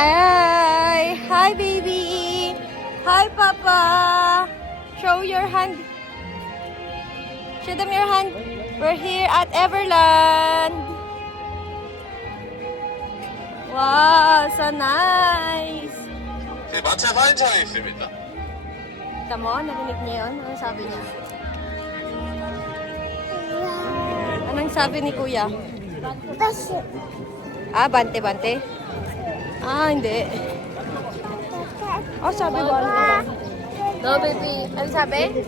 Hi! Hi, baby! Hi, Papa! Show your hand. Show them your hand. We're here at Everland. Wow, so nice! 마차 4인차가 있습니다. Tamo, narinig niya yun? Anong sabi niya? Anong sabi ni Kuya? Ah, bante-bante? Ah, hindi. Oh, sabi ko ano ba? No, baby. Ano sabi?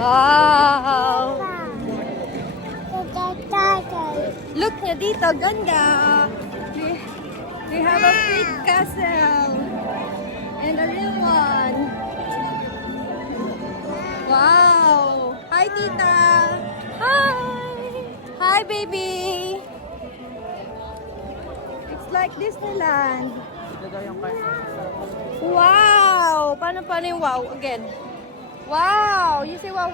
Wow! Look niya dito, ganda! We have a big castle! And a real one! Wow! Hi, Tita! Hi! Hi, baby! It's like Disneyland. Wow! Paano yung wow? Again. Wow! You say wow.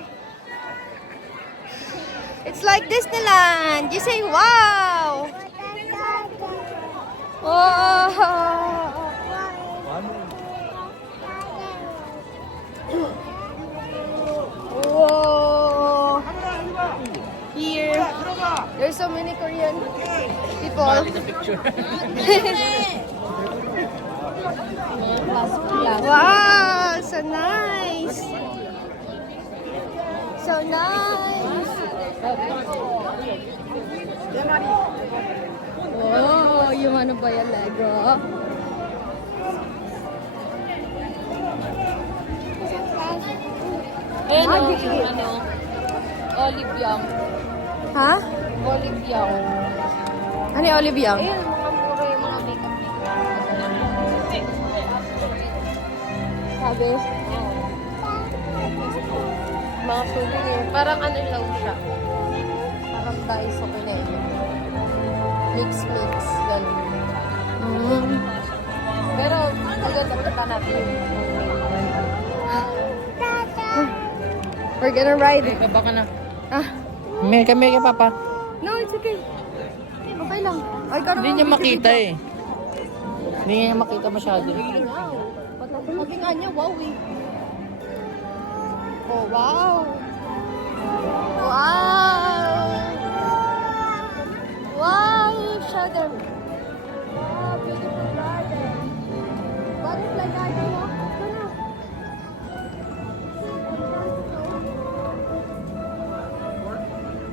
It's like Disneyland. You say wow! Wow! Whoa! Here, there's so many Korean people. Wow, so nice. So nice. Oh, yung ano ba yan, Lego? Olive Young. Ha? Olive Young. Ano yung Olive Young? Ayun, mga mura yung mga makeup. Sabi? Mga souvenir. Parang ano lang siya. Parang Daiso ko na yun. Mix. Ganun. Pero, maganda pa natin. We're gonna ride. Baba ka na. Ah, May ka, papa. no, it's okay. Okay lang. Ay, Hindi niya makita eh. Hindi niya makita masyado. Sabi nga niya, wow eh. Oh, wow. Wow. Wow, show them. Wow, beautiful garden. Butterfly garden, no? Ito na.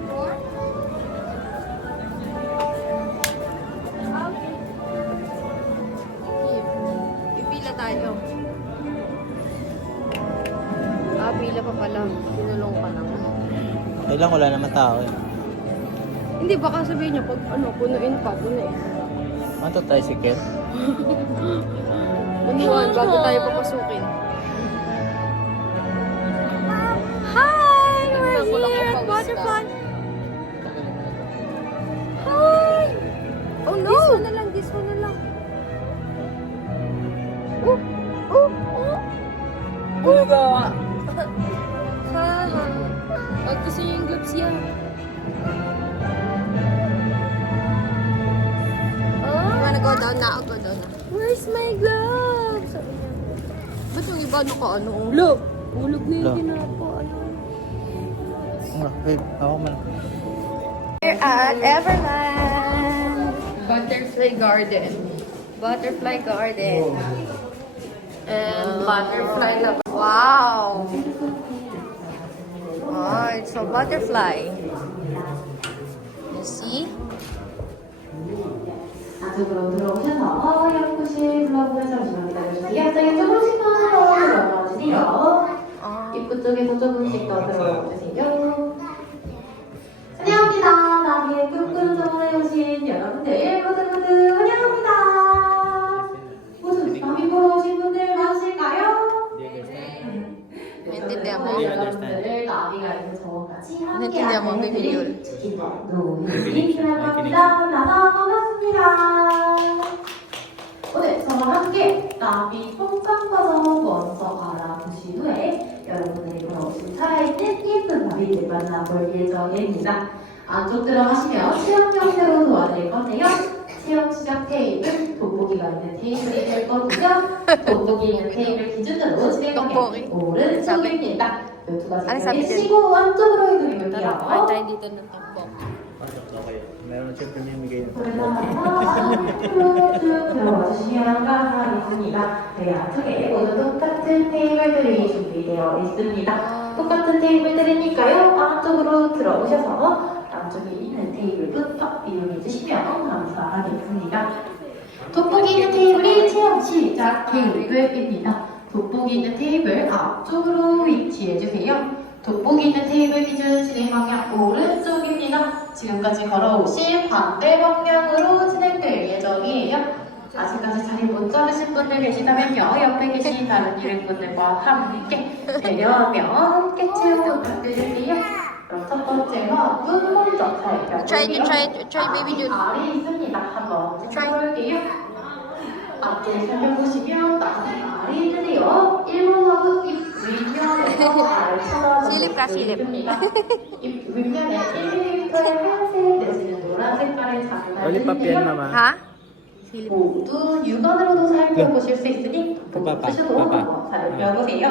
More? Pipila tayo. Ah, pila pa pala. Sinulong pa lang. Ay lang, wala naman tao eh. Hindi, baka sabihin niya, pag ano, punuin pa, punuin. Ano to, tricycle? Punuan, bago tayo papasukin. Hi! We're here at Butterfly. Hi! Oh no! This one na lang. Haha. Pag gusto niyo yung gloves yan. Oh, wanna go down na? I'll go down na. Where's my gloves? Sabi niya. Ba't yung iba ano? Look! Ulog na yung Look. ginapo. Ano? Babe, ako man. We're at Everland. Butterfly Garden. Butterfly Garden. And butterfly na. Wow! Oh, it's a butterfly. You see? 안쪽으로 들어오셔서 연구실 둘러보면서 잠시만 기다려주세요. 저희 조금씩만 들어가주세요. 입구 쪽에서 조금씩 더 들어가주세요. 환영합니다. 나비의 꿀꿀 정원에 오신 여러분들 모두 환영합니다. 모두 나비 보러 오신 분들 많으실까요? Naintindihan mo? 여러분들을 나비가 있는 정원까지 Naintindihan mo, 함께 Baby Yul? 노인이라고 합니다. 나서 반갑습니다. 오늘 저와 함께 나비 성장 과정 먼저 알아보신 후에 여러분들이 돌아오신 살아있는 예쁜 나비들 만나볼 예정입니다. 안쪽 들어가시면 체험 형태로 도와드릴 건데요. 체험 시작 테이블, 도구 돋보기가 있는 테이블이 될 거고요. 돋보기 있는 테이블 기준으로 진행하면 오른쪽입니다. 이 두 가지 빼시고 안쪽으로 이동해볼게요. Tara, tayo dito ng tagpo. Meron siyempre mimigay ng 앞으로 쭉 들어와 주시면 감사하겠습니다. 네, 앞쪽에 모두 똑같은 테이블들이 준비되어 있습니다. 똑같은 테이블들이니까요. 안쪽으로 들어오셔서 안쪽에 있는 테이블부터 이용해 주시면 감사하겠습니다. 돋보기 있는 테이블이 체험 시작 테이블입니다. 돋보기 있는 테이블 앞쪽으로 위치해 주세요. 돋보기 있는 테이블 기준 진행 방향 오른쪽입니다. 지금까지 걸어오신 반대 방향으로 진행될 예정이에요. 아직까지 자리 못 잡으신 분들 계시다면요. 옆에 계신 다른 일행분들과 함께 배려하며 함께 채우고 부탁드릴게요. 그럼 첫 번째가 눈 먼저 살펴볼게요. Try baby juice. 아래 있습니다. 한번 찾아볼게요. 앞에 살펴보시면 나의 알이 있는데요. 1번하고 입 윗면에서 알을 쳐서 silip ka, silip. 입 윗면에 1mm의 하얀색 내지는 노란 색깔의 자국이 Lollipop yan, 있는데요. mama. Ha? 모두 육안으로도 살펴보실 수 있으니 봐봐, 쓰셔도 봐봐. 한번 살펴보세요.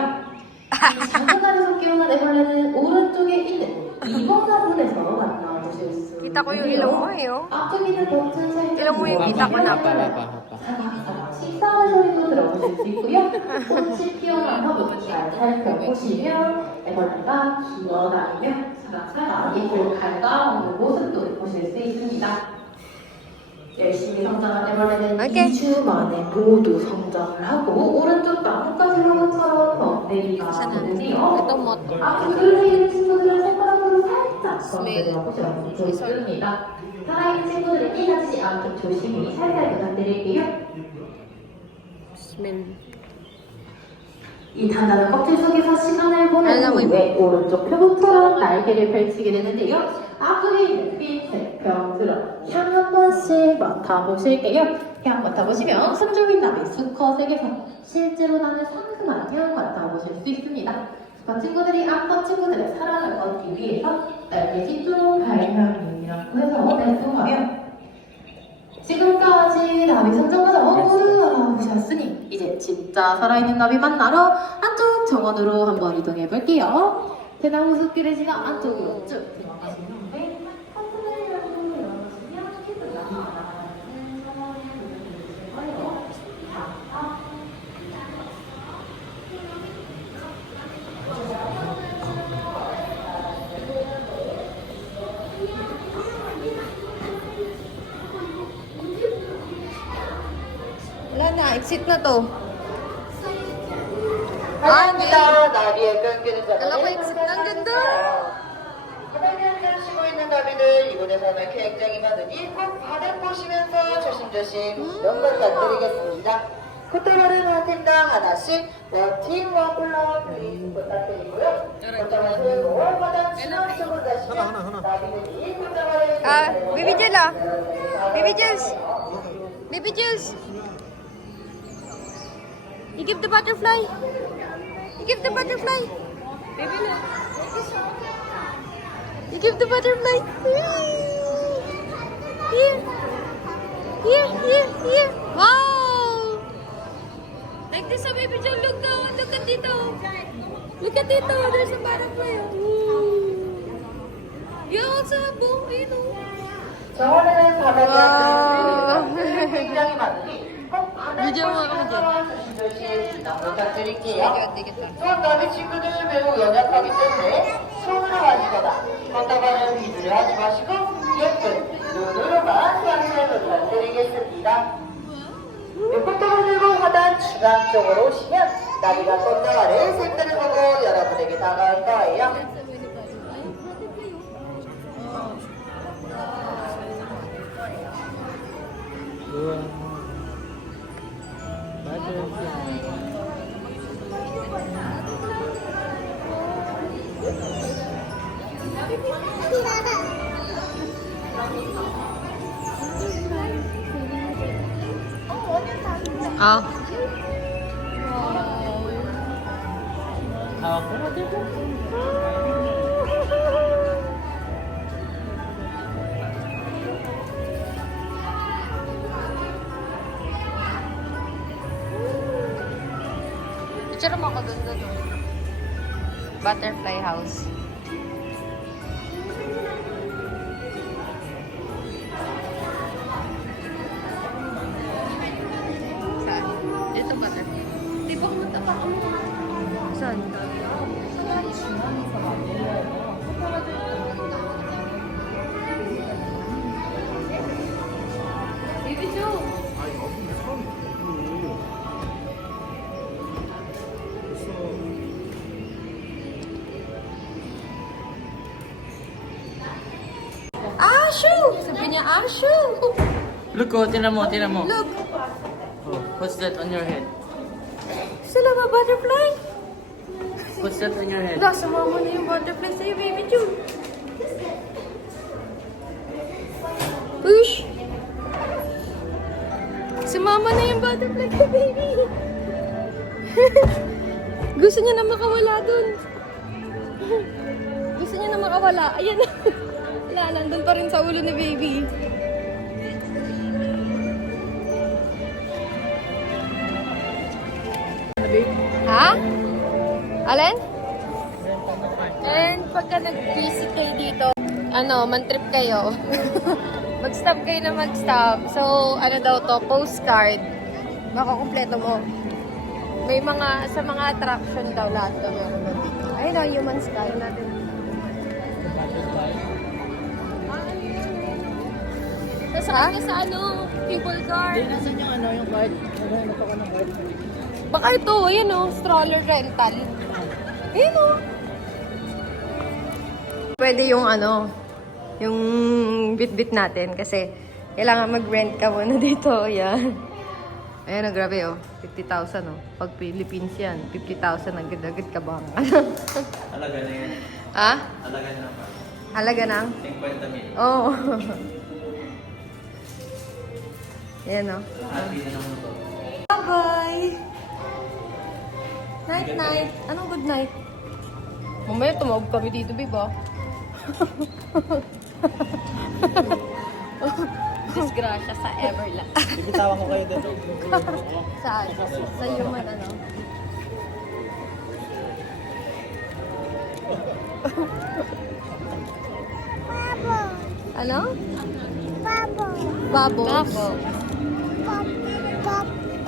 이 작은 알에서 깨어난 애벌레는 오른쪽에 있는 2번 화분에서 만나보실 수 Kita ko yung ilong mo eh, oh. 앞쪽에 있는 버튼 살짝 Ilong mo yung kita ko na. 식사하는 소리도 들어보실 수 있고요. 꽃이 피어난 화분 잘 살펴보시면 애벌레가 기어다니며 사각사각 예쁜 갉아오는 모습도 보실 수 있습니다. 열심히 성장한 애벌레는 오케이. 2주 만에 모두 성장을 하고 오른쪽 나뭇가지 화분처럼 번데기가 되는데요. Ito motor. 앞으로 있는 친구들은 손가락으로 살짝 건드려 보셔도 좋습니다. 살아있는 친구들은 끼지 않게 조심히 살살 부탁드릴게요. Smell. 이 단단한 껍질 속에서 시간을 보낸 알라고 후에 오른쪽 표본처럼 날개를 펼치게 되는데요. 앞쪽에 있는 핀셋 병들어 향 한 번씩 맡아보실게요. 향 맡아보시면 숨죽인 나비 수컷에게서 실제로 나는 상큼한 향 맡아보실 수 있습니다. 수컷 친구들이 암컷 친구들의 사랑을 얻기 위해서 날개 뒤쪽 발명이라고 해서 내통하며 지금까지 나비 선정과정 모두 알아보셨으니 이제 진짜 살아있는 나비 만나러 안쪽 정원으로 한번 이동해 볼게요. 대나무 숲길을 지나 안쪽으로 쭉 들어가신 후에 커튼을 열고 열어주시면 예쁜 나비 만나는 정원에 도전해 주실 거예요. Wala na, exit na to. 환영합니다. 나비의 끈기는 Kala ko exit na, ang ganda. 바닥을 쉬고 있는 나비들 이곳에서는 굉장히 많으니 꼭 바닥 보시면서 조심조심 몇 부탁드리겠습니다. 콧대발은 한 팀당 하나씩 원팀 원플러 플리즈 부탁드리고요. 콧대발 들고 바닥 중앙 쪽으로 가시면 나비들이 콧대발을 Baby Jules ah. Baby Jules. Baby Jules. You give the butterfly. You give the butterfly. Baby na. You give the butterfly. Here. Here, here, here. Wow. Like this, oh, Baby Jules. Look down. Look at dito. Look at dito. There's a butterfly. Ooh. You also have both, you know. 정원에는 바닥에 와. 앉으시는 굉장히 많으니 꼭 바닥 video mo, 보시면서 조심조심 부탁드릴게요. 안 되겠다. 또한 나비 친구들 매우 연약하기 때문에 손으로 만지거나 걷다가는 비두를 하지 마시고 예쁜 눈으로만 관찰 부탁드리겠습니다. 꽃다발 들고 화단 중앙 쪽으로 오시면 나비가 꽃다발을 색깔을 보고 여러분에게 다가올 거예요. Ah. Hawak ko na dito. Picture mo ako doon. Butterfly house. Saan? Dito butterfly. Di ba kumunta pa ako? Saan? Baby Joe! Ashu! Sabi niya, Ashu! Look, oh, tinan mo. Look! Oh, what's that on your head? Sila ba butterfly? What's that on your head? Wala, sumama na yung butterfly sa'yo, baby June. Ush! Sumama na yung butterfly kay baby. Gusto niya na makawala dun. Gusto niya na makawala. Ayan. Wala, nandun pa rin sa ulo ni baby. Ha? Alin? And pagka nag-visit kayo dito, man-trip kayo. Mag-stop kayo na mag-stop. So, daw to, postcard. Makakompleto mo. May sa mga attraction daw lahat daw meron daw dito. Ayun o, human sky natin. Nasakit ka sa people guard. Nasaan yung card? Ano pa ka ng card? Baka ito, ayan o, stroller rental. Ayan o. Pwede yung yung bit-bit natin kasi kailangan mag-rent ka muna dito. Ayan. Ayan o, grabe o. 50,000 o. Pag Philippines yan, 50,000 agad-agad ka bang? Halaga na yan. Ha? Halaga na pa. Halaga ng? 50 mil. Oo. Ayan o. Happy na naman ito. Bye-bye! Night-night. Anong good night? Mamaya tumawag kami dito, babe, ah. Disgrasya sa Everlast. Ibitawan ko kayo dito. Saan? Sa human, Ano? Bubbles.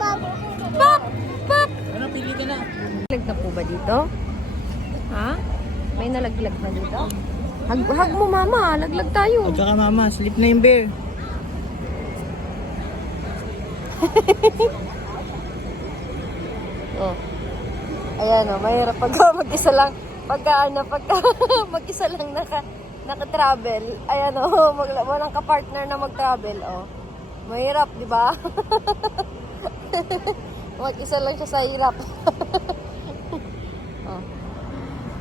Pop! Pop! Ano, pili ka na. Nalaglag na po ba dito? Ha? May nalaglag na dito? Hag mo, mama. Laglag tayo. Huwag ka mama, sleep na yung bear. Oh. Ayan o, mahirap pagka mag-isa lang. Pagka mag-isa lang naka-travel. Ayan o, walang ka-partner na mag-travel. Oh. Mahirap, di ba? Mag-isa lang siya sa hirap. Oh.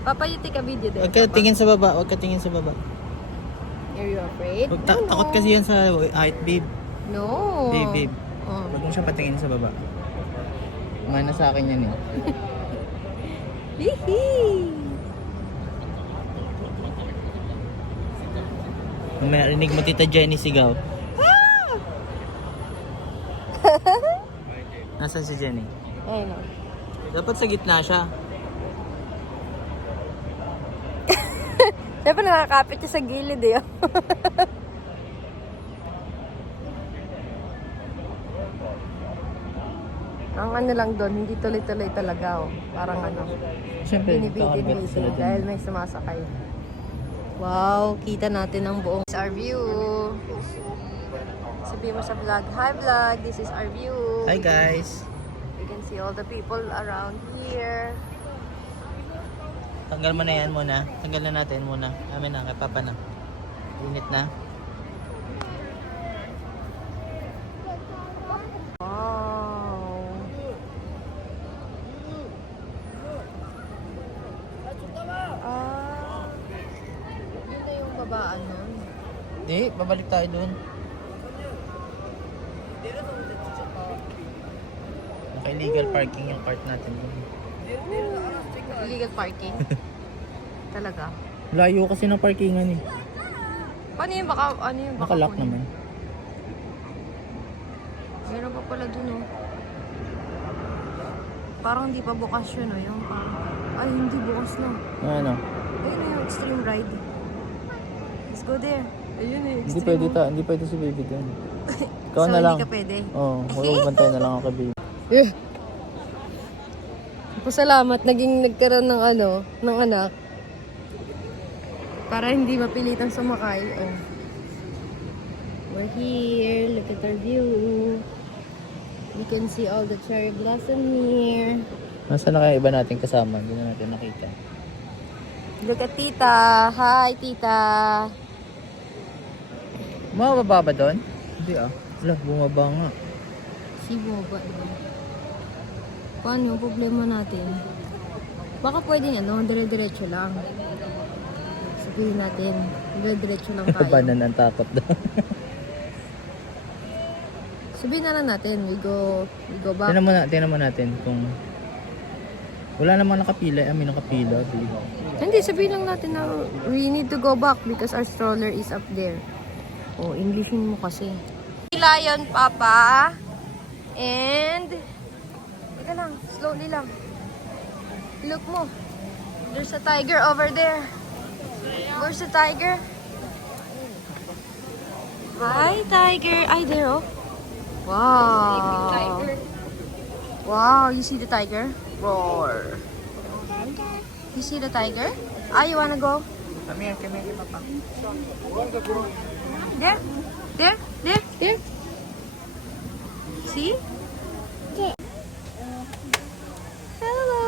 Papayuti ka video din. Huwag ka tingin sa baba, huwag ka tingin sa baba. Are you afraid? Huwag takot kasi yan sa height, babe. No. Babe. Oh. Huwag mo siya patingin sa baba. Mana sa akin yan eh. Hihi. May rinig mo tita Jenny sigaw. Nasaan si Jenny? Ayun o. Dapat sa gitna siya. Siyempre nakakapit siya sa gilid eh. Ang lang doon, hindi tuloy-tuloy talaga oh. Parang Siyempre, binibigin dahil may sumasakay. Wow, kita natin ang buong. This is our view. Sabihin mo sa vlog, hi vlog, this is our view. Hi guys. You can see all the people around here. Tanggal mo na yan muna. Tanggal na natin muna. Amin na, kay Papa na. Init na. Wow. Yun na yung babaan nun. Di, babalik tayo dun. Naka-illegal parking yung cart natin dun. Illegal parking? Talaga? Layo kasi ng parkingan eh. Paano yun? Baka, ano yun? Baka Nakalock kunin? naman. Meron pa pala dun oh. Parang hindi pa bukas yun, oh. Yung parang... Ay, hindi bukas na. Ano? Ayun na yung extreme ride. Let's go there. Ayun eh, Hindi extreme. pwede hindi pwede si baby doon. Ikaw So, na lang. hindi ka pwede? Oo, magbantay na lang ako kay baby. Pasalamat, nagkaroon ng ng anak. Para hindi mapilitang sumakay. Oh. We're here. Look at our view. You can see all the cherry blossom here. Nasaan na kaya iba nating kasama? Hindi na natin nakita. Look at tita. Hi, tita. Mababa ba doon? Hindi ah. Wala, bumaba nga. Si Boba. Paano yung problema natin? Baka pwedeng dire-diretso lang. Sabihin natin, dire-diretso lang tayo. Banan ang takot daw. Sabihin na lang natin, we go back. Tingnan mo natin kung wala namang nakapila. Nakapila. Babe. Hindi, sabihin lang natin na we need to go back because our stroller is up there. Oh, Englishin mo kasi. Lion, Papa. And teka lang, slowly lang. Look mo. There's a tiger over there. Where's the tiger? Hi, tiger. Ay, there, oh. Wow. Wow, you see the tiger? Roar. You see the tiger? Ah, you wanna go? Come here, Papa. There. See? Hello.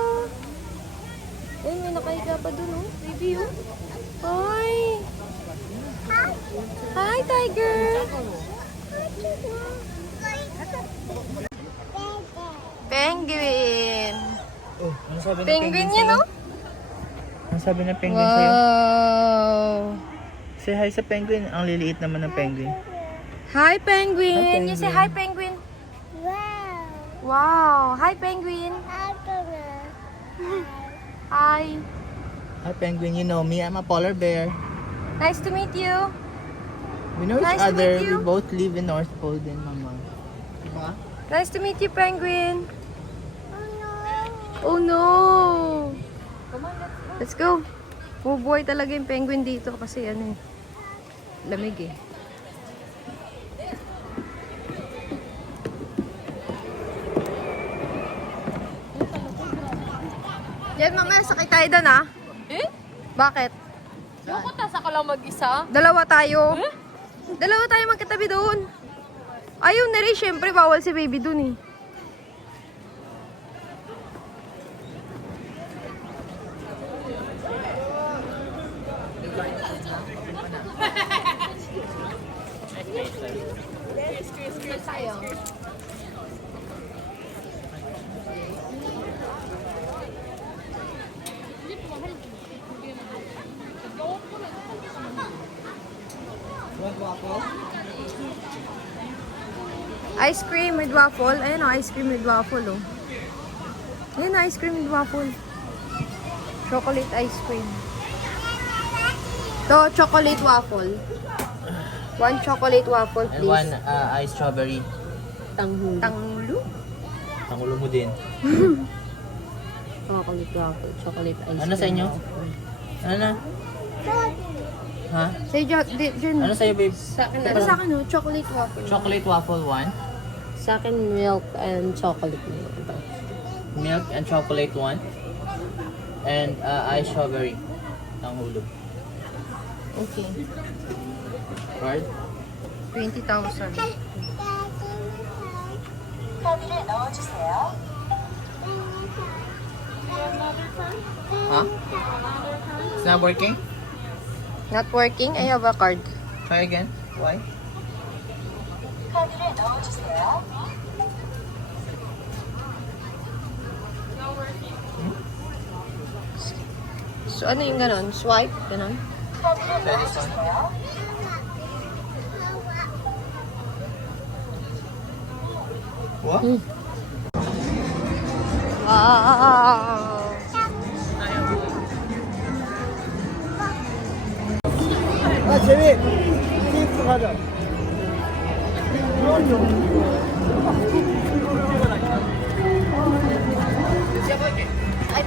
Uy, may nakahiga pa dun, oh. Baby, oh. Hi. Hi, tiger. Penguin. Oh, ano sabi ng Penguin sa'yo? yun, oh. Ano sabi ng penguin sa'yo? Wow. Say hi sa penguin. Ang liliit naman ng penguin. Hi, penguin. Hi, penguin. You say hi, penguin. Wow. Hi, penguin. Hi. Hi penguin, you know me. I'm a polar bear. Nice to meet you. We know Nice each to other. meet you. We both live in North Pole din, Mama. Diba? Nice to meet you, penguin. Oh no. Let's go. Oh boy, talaga yung penguin dito kasi lamig eh. Yan, mamaya sakay tayo doon, ah. Eh? Bakit? Yung tasa ka lang mag-isa? Dalawa tayo. Dalawa tayo magkatabi doon. Ayaw na rin, syempre, bawal si baby doon eh. Ice cream with waffle. Ayan o, ice cream with waffle oh. Ayan o, ice cream with waffle. Chocolate ice cream. To, chocolate waffle. One chocolate waffle, And please. one ice strawberry. Tanglo? Tangulo mo din. Chocolate waffle. Chocolate ice cream. Ano sa inyo? Ano na? Ha? Say, Jen. Ano sa'yo, babe? Sa akin oh, chocolate waffle. Chocolate waffle 1. Sa akin, milk and chocolate. Milk and chocolate 1. And ice strawberry. Tangulo. Okay. Card? 20,000. 카드를 넣어주세요. Huh? It's not working? Not working? I have a card. Try again. Why? 카드를 넣어주세요. So, ano yung ganon? Swipe? Ganon? 카드를 넣어주세요. What? Wow! 아 재미 TF 가자.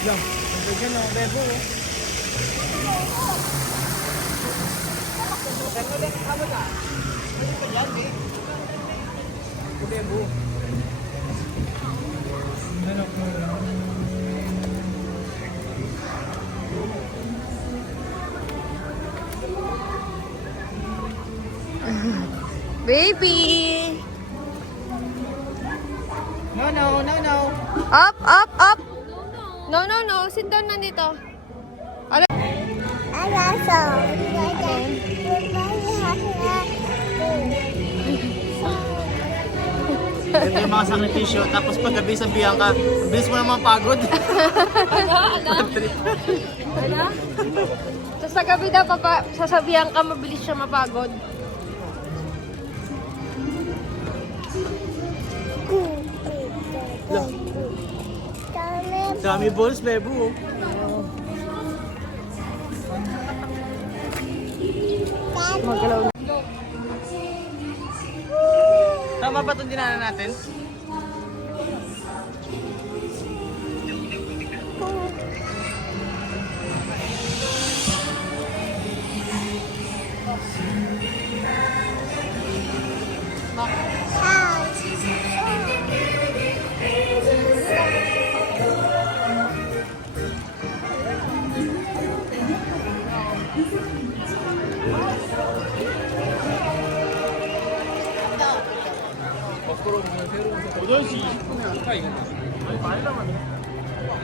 Yan. Bigyan ng bebo. Bebo. Baby! No. Up, up, up! No. Sit down na dito. Ito yung mga sakripisyo. Tapos paggabi sabihan ka, bilis mo naman pagod. Ano? So, sa gabi daw, sasabihan ka, mabilis siya mapagod. Dami balls, bebo. Magalaw na. Tama ba itong dinaanan natin?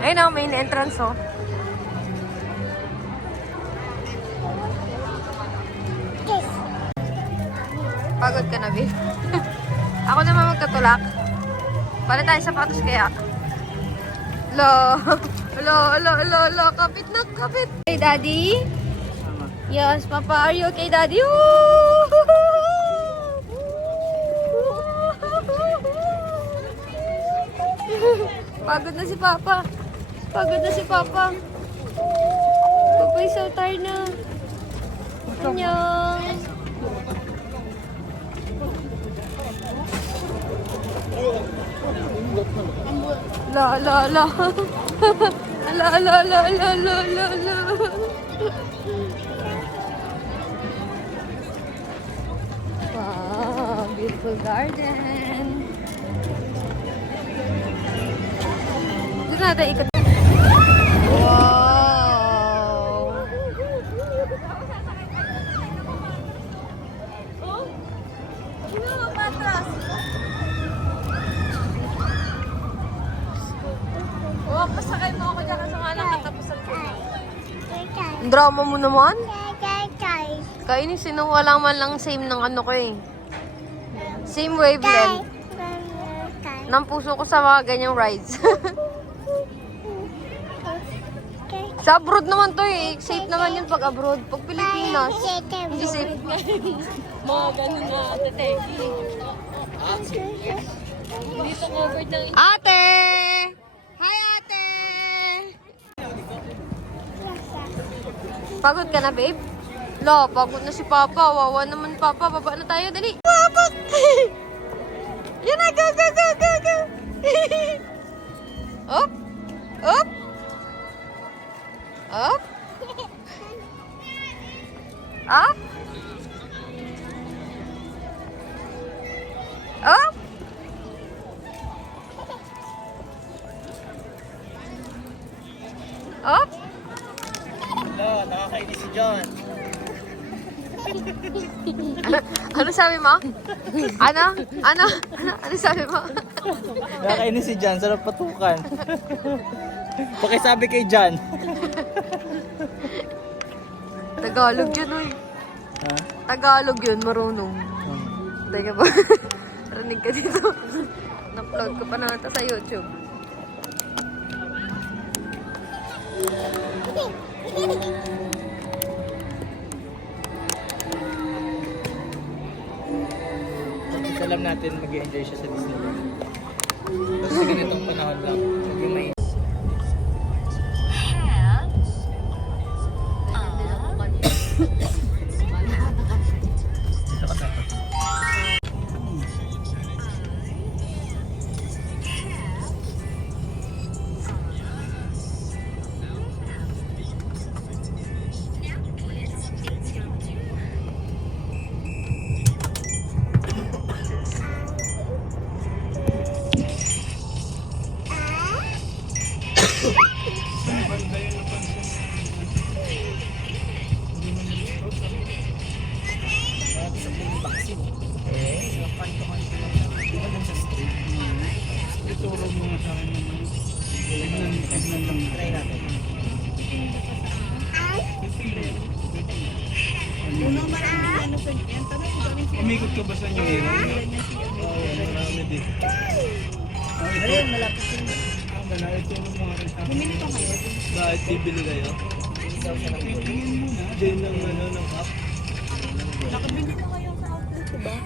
Ayun ang main entrance, oh. Pagod ka na, babe? Ako naman magkatulak. Paano tayo sapatos kaya? Lo. Kapit na, kapit. Hey, Daddy? Yes, Papa. Are you okay, Daddy? Pagod na si Papa. Papa is so tired na. Annyeong. La. La. Wow, beautiful garden. Doon natin ikot. Wow! Oh, pasakay mo ako dyan kasi nga lang katapusan ko. Ang drama mo naman? Kainis, wala man lang same ng ano ko eh. Same wavelength. Ng puso ko sa mga ganyang rides. Sa abroad naman to eh. Safe naman yun pag abroad. Pag Pilipinas, hindi safe. Mga ganun na, ate. Dito covered ng... Ate! Hi, ate! Pagod ka na, babe? La, pagod na si Papa. Wawa naman, Papa. Baba na tayo, dali. Papa! Yan na, go! Up! Up! Up! Up! Up! Up! Wala, nakakainis si John. Ano sabi mo? Ano sabi mo? Nakakainis si John, sarap patukan. Pakisabi kay John. Tagalog yun, uy. Ha? Tagalog yun, marunong. Teka ba? Rinig ka dito. Na-upload ko pa naman ito sa YouTube. Alam natin mag-enjoy siya sa Disneyland. Tapos sa ganitong panahon lang, medyo may Ituro mo nga sa akin naman. Tignan lang. Try natin. Umikot ka ba sa New Era? Oo, marami din. Ayun, malapit din. Malapit tulong mo nga rin sa akin. Bumili pa kayo? Bakit bibili kayo? Tingin mo na. Diyan ng cup. Nakabili na kayo sa outlet, diba?